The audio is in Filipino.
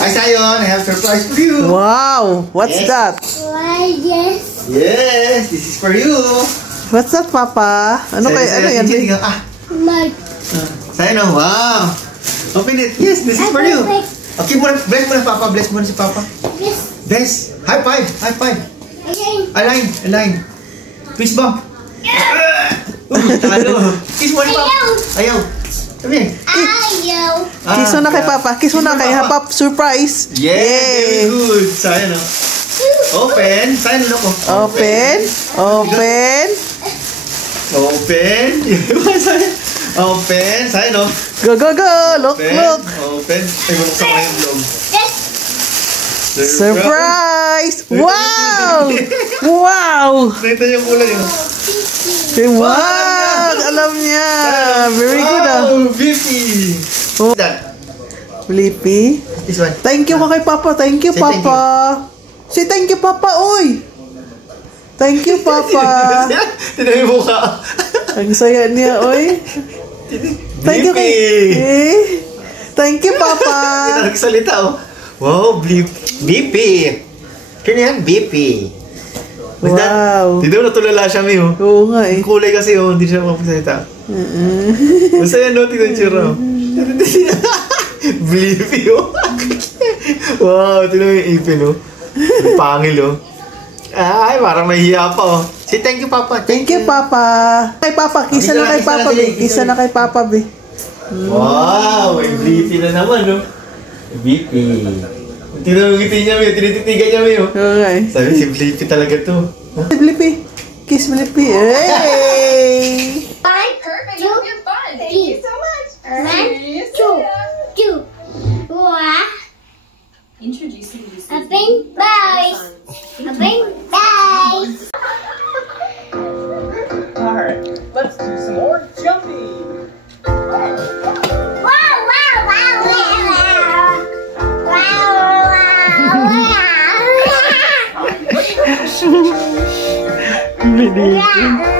Hi, Zion. I have surprise for you. Wow! What's that? Yes. Yes, this is for you. What's that, Papa? Ano yan? Zion, wow. Open it. Yes, this is for you. Okay, bless mo na, Papa. Bless mo na si Papa. Bless. High five. High five. Align. Fist bump. Talo. Kiss mo ni Papa. Ayaw. Sabi. Ayaw. Kiss mo na kay Papa. Kiss mo na kay Papa. Surprise. Yeah, very good. Zion, open. Zion, look. Open. Open. Zion, Go. Look. Open. Ay, bumuksan ko na yung vlog. Surprise! Wow! Nakita yung kulay yun. Wow! Alam niya. Very good Blippi. Blippi. This one. Thank you kay Papa. Thank you, Papa. Say thank you, Papa. Oy! Thank you, Papa. Tinan yung mukha. Ang saya niya, oy. Thank you, Thank you, Papa. Nagsalita, Wow, Blippi. Kaya yan, Blippi. Wow. Hindi mo natulala siya, May, Oo nga, eh. Ang kulay kasi, hindi siya makasalita. Masaya, tingnan siya, Blippi, Wow, tingnan mo yung ipin, Pangil, Ay, parang nahihiya pa, Say thank you, Papa. Thank you, Papa. Kay Papa, kisa na kay Papa, be. Kisa na kay Papa, be. Wow, may Blippi na naman, Blippi. Tinanungiti niya, tinititigan niya, Okay. Sabi, si Blippi talaga to. Blippi. Kiss Blippi. Hey! Perfect. You're fun. Thank you so much. 1, 2. Introducing you. A pink bye. Alright, let's do some more jumping. Wow.